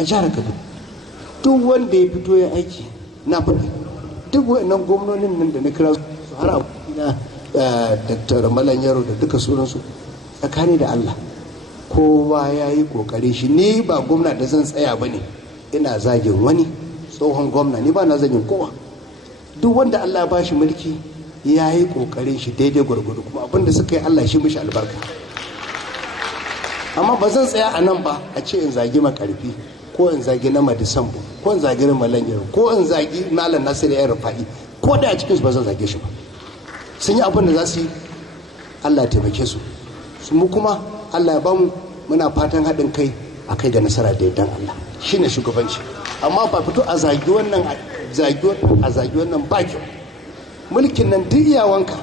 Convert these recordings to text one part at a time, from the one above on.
a jihar Kaduna. Duk wanda ya fito ya aiki na faɗi, duk wayannan gwamnonin nan da na kira su har abokina Dr. Malam Yaro da duka sunansu, tsakani da Allah kowa ya yi kokari shi. Ni ba gwamna da zan tsaya ba ne ina zagin wani tsohon gwamna, ni ba na zagin kowa. Duk wanda Allah ya ba shi mulki ya yi kokarin shi daidai gwargwado, kuma abinda suka yi Allah shi mishi albarka. Amma ba zan tsaya a nan ba a ce in zagi makarfi ko in zagi na Madisambu ko in zagi na Malam Yaro ko in zagi Malam Nasiru ya Rufa'i, ko da a cikinsu ba zan zage shi ba. Sun yi abin da za su yi, Allah ya taimake su. Mu kuma Allah ya bamu, muna fatan haɗin kai a kai ga nasara da yardan Allah, shine shugabanci. Amma ba fito a zagi wannan a zagi wannan ba kyau. Mulkin nan duk iyawanka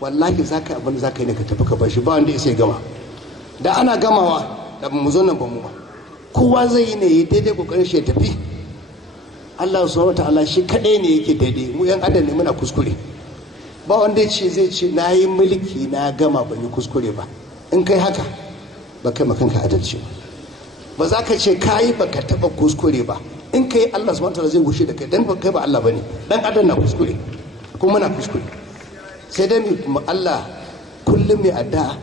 wallahi za ka yi abin da za ka yi ne ka tafi ka bar shi, ba wanda ya sai gama. Da ana gamawa da mu zo nan ba mu ba, kowa zai yi ne ya daidai kokarin shi ya tafi. Allah subhanahu wataala shi kadai ne yake daidai, mu yan adam ne muna kuskure. Ba wanda ya ce zai ce na yi mulki na gama ban yi kuskure ba. In kai haka ba kai makanka adalci ba. Ba za ka ce ka yi ba ka taba kuskure ba. In kai Allah subhanahu wataala zai gushe da kai, dan ba kai ba Allah bane, dan adam na kuskure kuma muna kuskure. Sai dai mu Allah kullum mai addu'a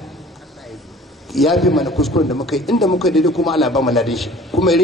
ya fi mana kuskuren da muka yi, inda muka yi daidai kuma Allah ba mu ladin shi kuma